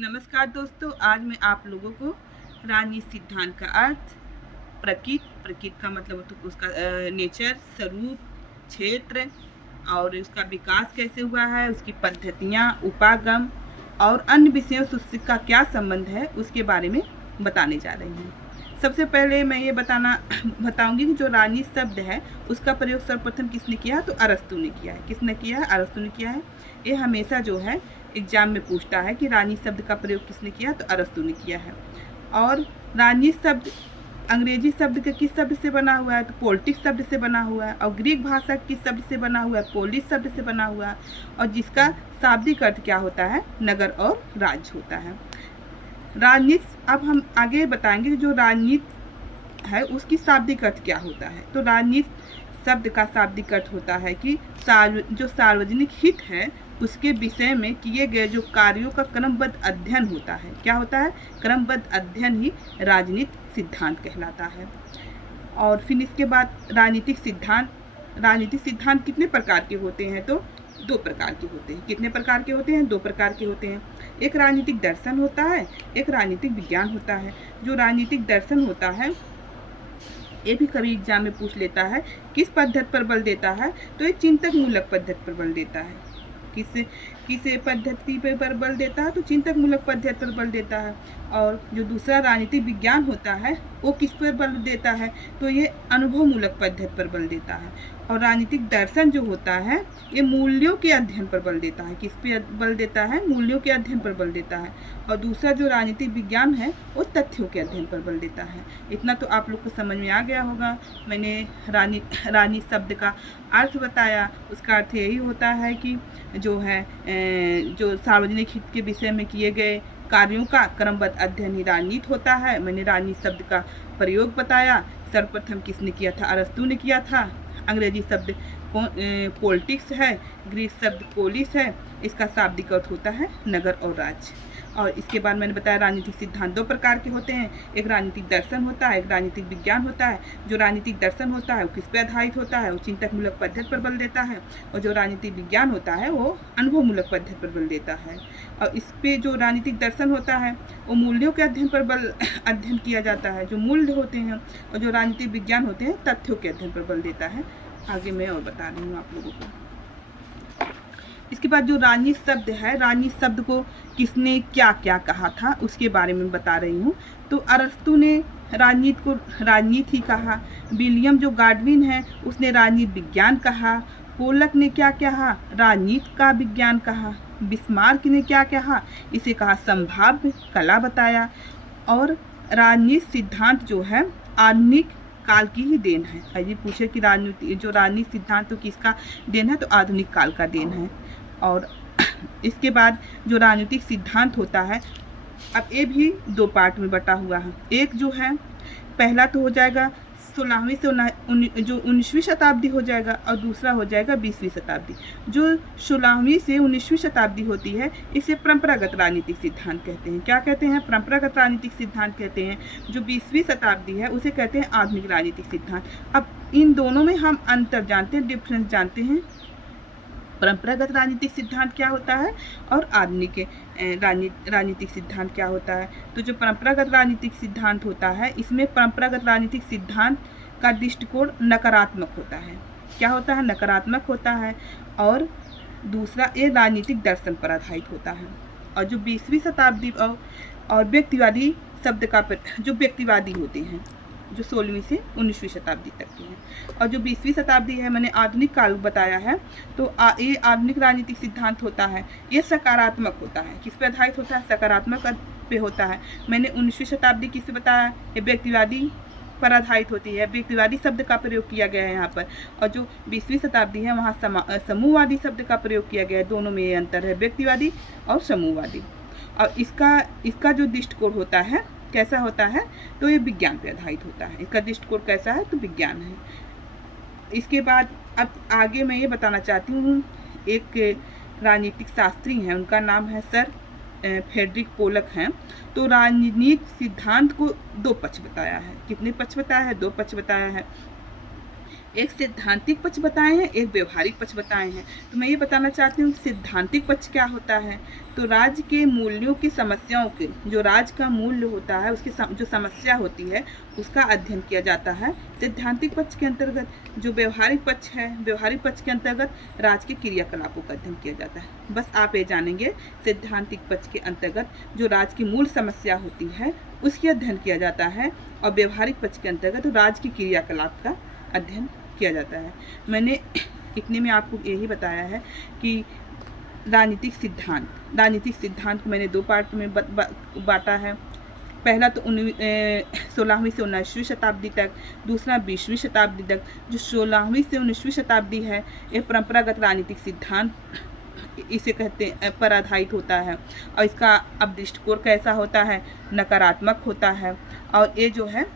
नमस्कार दोस्तों, आज मैं आप लोगों को राजनीति सिद्धांत का अर्थ, प्रकृति का मतलब तो उसका नेचर, स्वरूप, क्षेत्र और उसका विकास कैसे हुआ है, उसकी पद्धतियाँ, उपागम और अन्य विषयों से उसका क्या संबंध है, उसके बारे में बताने जा रही हूँ। सबसे पहले मैं ये बताऊंगी कि जो राजनीति शब्द है उसका प्रयोग सर्वप्रथम किसने किया है, तो अरस्तु ने किया है। किसने किया है? अरस्तु ने किया है। ये हमेशा जो है एग्जाम में पूछता है कि राजनीति शब्द का प्रयोग किसने किया, तो अरस्तु ने किया है। और राजनीति शब्द अंग्रेजी शब्द के किस शब्द से बना हुआ है, तो पॉलिटिक्स शब्द से बना हुआ है। और ग्रीक भाषा किस शब्द से बना हुआ है, पोलिस शब्द से बना हुआ है। और जिसका शाब्दिक अर्थ क्या होता है, नगर और राज्य होता है। राजनीति, अब हम आगे बताएंगे जो राजनीति है उसकी शाब्दिक अर्थ क्या होता है। तो राजनीति शब्द का शाब्दिक अर्थ होता है कि जो सार्वजनिक हित है उसके विषय में किए गए जो कार्यों का क्रमबद्ध अध्ययन होता है। क्या होता है? क्रमबद्ध अध्ययन ही राजनीतिक सिद्धांत कहलाता है। और फिर इसके बाद राजनीतिक सिद्धांत कितने प्रकार के होते हैं, तो दो प्रकार के होते हैं। कितने प्रकार के होते हैं? दो प्रकार के होते हैं। एक राजनीतिक दर्शन होता है, एक राजनीतिक विज्ञान होता है। जो राजनीतिक दर्शन होता है ये भी कभी एग्जाम में पूछ लेता है, किस पद्धति पर बल देता है, तो ये चिंतक मूलक पद्धति पर बल देता है। किस पद्धति पर बल देता है, तो चिंतक मूलक पद्धति पर बल देता है। और जो दूसरा राजनीतिक विज्ञान होता है वो किस पर बल देता है, तो ये अनुभव मूलक पद्धति पर बल देता है। और राजनीतिक दर्शन जो होता है ये मूल्यों के अध्ययन पर बल देता है। किस पे बल देता है? मूल्यों के अध्ययन पर बल देता है। और दूसरा जो राजनीतिक विज्ञान है वो तथ्यों के अध्ययन पर बल देता है। इतना तो आप लोग को समझ में आ गया होगा। मैंने राजनीति शब्द का अर्थ बताया। उसका अर्थ यही होता है कि जो सार्वजनिक हित के विषय में किए गए कार्यों का क्रमबद्ध अध्ययन ही राजनीति होता है। मैंने राजनीति शब्द का प्रयोग बताया। सर्वप्रथम किसने किया था? अरस्तु ने किया था। अंग्रेजी शब्द पॉलिटिक्स है, ग्रीक शब्द पोलिस है। इसका शाब्दिक अर्थ होता है नगर और राज्य। और इसके बाद मैंने बताया राजनीतिक सिद्धांत दो प्रकार के होते हैं। एक राजनीतिक दर्शन होता है, एक राजनीतिक विज्ञान होता है। जो राजनीतिक दर्शन होता है वो किस पे आधारित होता है? वो चिंतक मूलक पद्धति पर बल देता है। और जो राजनीतिक विज्ञान होता है वो अनुभव मूलक पद्धति पर बल देता है। और इस पे जो राजनीतिक दर्शन होता है वो मूल्यों के अध्ययन पर बल अध्ययन किया जाता है, जो मूल्य होते हैं। और जो राजनीतिक विज्ञान होते हैं तथ्यों के अध्ययन पर बल देता है। आगे मैं और बता रही हूँ आप लोगों को। इसके बाद जो राजनीति शब्द है, राजनीति शब्द को किसने क्या क्या कहा था उसके बारे में बता रही हूँ। तो अरस्तु ने राजनीति को राजनीति ही कहा। विलियम जो गाडविन है उसने राजनीति विज्ञान कहा। पोलक ने क्या कहा? राजनीति का विज्ञान कहा। बिस्मार्क ने क्या कहा? इसे कहा संभाव्य कला बताया। और राजनीति सिद्धांत जो है आधुनिक काल की ही देन है। यदि पूछे कि राजनीति सिद्धांत तो किसका देन है, तो आधुनिक काल का देन है। और इसके बाद जो राजनीतिक सिद्धांत होता है, अब ये भी दो पार्ट में बटा हुआ है। एक जो है पहला तो हो जाएगा 16वीं से जो 19वीं शताब्दी हो जाएगा, और दूसरा हो जाएगा 20वीं शताब्दी। जो 16वीं से 19वीं शताब्दी होती है इसे परंपरागत राजनीतिक सिद्धांत कहते हैं। क्या कहते हैं? परंपरागत राजनीतिक सिद्धांत कहते हैं। जो 20वीं शताब्दी है उसे कहते हैं आधुनिक राजनीतिक सिद्धांत। अब इन दोनों में हम अंतर जानते हैं, डिफरेंस जानते हैं। परंपरागत राजनीतिक सिद्धांत क्या होता है और आधुनिक राजनीतिक सिद्धांत क्या होता है। तो जो परंपरागत राजनीतिक सिद्धांत होता है इसमें परंपरागत राजनीतिक सिद्धांत का दृष्टिकोण नकारात्मक होता है। क्या होता है? नकारात्मक होता है। और दूसरा ये राजनीतिक दर्शन पर आधारित होता है। और जो 20वीं शताब्दी और व्यक्तिवादी शब्द का जो व्यक्तिवादी होते हैं जो 16वीं से 19वीं शताब्दी तक की है। और जो 20वीं शताब्दी है मैंने आधुनिक काल बताया है। तो ये आधुनिक राजनीतिक सिद्धांत होता है, ये सकारात्मक होता है। किस पे आधारित होता है? सकारात्मक पे होता है। मैंने 19वीं शताब्दी किससे बताया? ये व्यक्तिवादी पर आधारित होती है। व्यक्तिवादी शब्द का प्रयोग किया गया है यहाँ पर। और जो 20वीं शताब्दी है वहाँ समूहवादी शब्द का प्रयोग किया गया है। दोनों में ये अंतर है, व्यक्तिवादी और समूहवादी। और इसका जो दृष्टिकोण होता है कैसा होता है, तो ये विज्ञान पे आधारित होता है। इसका दृष्टिकोण कैसा है, तो विज्ञान है। इसके बाद अब आगे मैं ये बताना चाहती हूँ, एक राजनीतिक शास्त्री हैं, उनका नाम है सर फ्रेडरिक पोलक हैं। तो राजनीतिक सिद्धांत को दो पक्ष बताया है। कितने पक्ष बताया है? दो पक्ष बताया है। एक सैद्धांतिक पक्ष बताए हैं, एक व्यवहारिक पक्ष बताए हैं। तो मैं ये बताना चाहती हूँ कि सैद्धांतिक पक्ष क्या होता है। तो राज्य के मूल्यों की समस्याओं के, जो राज्य का मूल्य होता है उसकी जो समस्या होती है उसका अध्ययन किया जाता है सैद्धांतिक पक्ष के अंतर्गत। जो व्यवहारिक पक्ष है, व्यवहारिक पक्ष के अंतर्गत राज्य के क्रियाकलापों का अध्ययन किया जाता है। बस आप ये जानेंगे, सैद्धांतिक पक्ष के अंतर्गत जो राज्य की मूल समस्या होती है उसकी अध्ययन किया जाता है, और व्यवहारिक पक्ष के अंतर्गत राज्य की क्रियाकलाप का अध्ययन किया जाता है। मैंने इतने में आपको यही बताया है कि राजनीतिक सिद्धांत को मैंने 2 पार्ट में बांटा है। पहला तो 16वीं से 19वीं शताब्दी तक, दूसरा 20वीं शताब्दी तक। जो 16वीं से 19वीं शताब्दी है ये परंपरागत राजनीतिक सिद्धांत इसे कहते हैं पर आधारित होता है, और इसका अब दृष्टिकोण कैसा होता है, नकारात्मक होता है। और ये जो है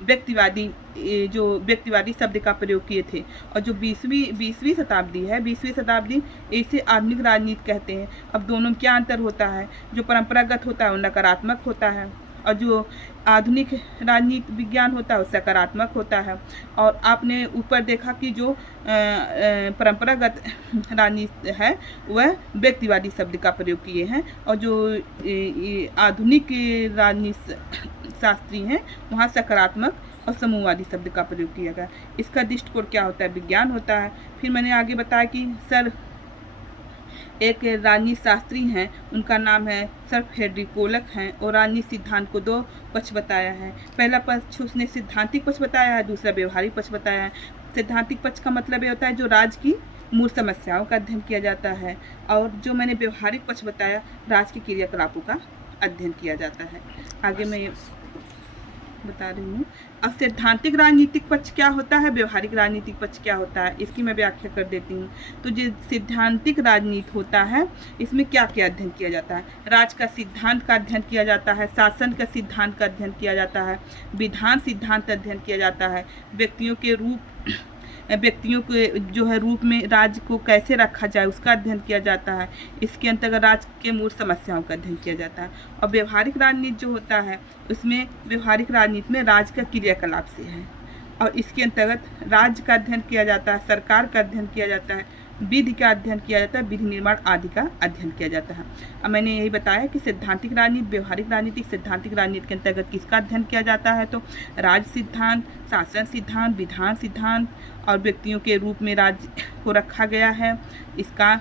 व्यक्तिवादी शब्द का प्रयोग किए थे। और जो 20वीं शताब्दी है, 20वीं शताब्दी इसे आधुनिक राजनीति कहते हैं। अब दोनों में क्या अंतर होता है, जो परंपरागत होता है वो नकारात्मक होता है, और जो आधुनिक राजनीति विज्ञान होता है वो सकारात्मक होता है। और आपने ऊपर देखा कि जो परंपरागत राजनीति है वह व्यक्तिवादी शब्द का प्रयोग किए हैं, और जो आधुनिक राजनीति शास्त्री हैं वहाँ सकारात्मक और समूहवादी शब्द का प्रयोग किया गया। इसका दृष्टिकोण क्या होता है, विज्ञान होता है। फिर मैंने आगे बताया कि सर एक राजनीति शास्त्री हैं, उनका नाम है सर फ्रेडरिक पोलक हैं, और राजनीति सिद्धांत को 2 पक्ष बताया है। पहला पक्ष उसने सैद्धांतिक पक्ष बताया है, दूसरा व्यवहारिक पक्ष बताया है। सैद्धांतिक पक्ष का मतलब ये होता है जो राज्य की मूल समस्याओं का अध्ययन किया जाता है, और जो मैंने व्यवहारिक पक्ष बताया राज्य के क्रियाकलापों का अध्ययन किया जाता है। आगे मैं ये बता रही हूँ। अब सैद्धांतिक राजनीतिक पक्ष क्या होता है, व्यवहारिक राजनीतिक पक्ष क्या होता है, इसकी मैं व्याख्या कर देती हूँ। तो जो सैद्धांतिक राजनीति होता है इसमें क्या क्या अध्ययन किया जाता है, राज्य का सिद्धांत का अध्ययन किया जाता है, शासन का सिद्धांत का अध्ययन किया जाता है, विधान सिद्धांत अध्ययन किया जाता है, व्यक्तियों के जो है रूप में राज्य को कैसे रखा जाए उसका अध्ययन किया जाता है। इसके अंतर्गत राज्य के मूल समस्याओं का अध्ययन किया जाता है। और व्यवहारिक राजनीति जो होता है उसमें व्यवहारिक राजनीति में राज्य का क्रियाकलाप से है, और इसके अंतर्गत राज्य का अध्ययन किया जाता है, सरकार का अध्ययन किया जाता है, विधि का अध्ययन किया जाता है, विधि निर्माण आदि का अध्ययन किया जाता है। अब मैंने यही बताया कि सैद्धांतिक राजनीति, व्यवहारिक राजनीति, सैद्धांतिक राजनीति के अंतर्गत किसका अध्ययन किया जाता है, तो राज्य सिद्धांत, शासन सिद्धांत, विधान सिद्धांत, और व्यक्तियों के रूप में राज्य को रखा गया है इसका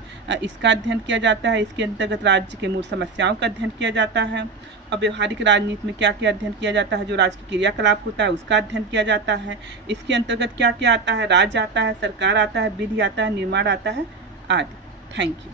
अध्ययन किया जाता है। इसके अंतर्गत राज्य के मूल समस्याओं का अध्ययन किया जाता है। और व्यवहारिक राजनीति में क्या क्या अध्ययन किया जाता है, जो राज्य की क्रियाकलाप होता है उसका अध्ययन किया जाता है। इसके अंतर्गत क्या क्या आता है, राज्य आता है, सरकार आता है, विधि आता है, निर्माण आता है आदि। Thank you.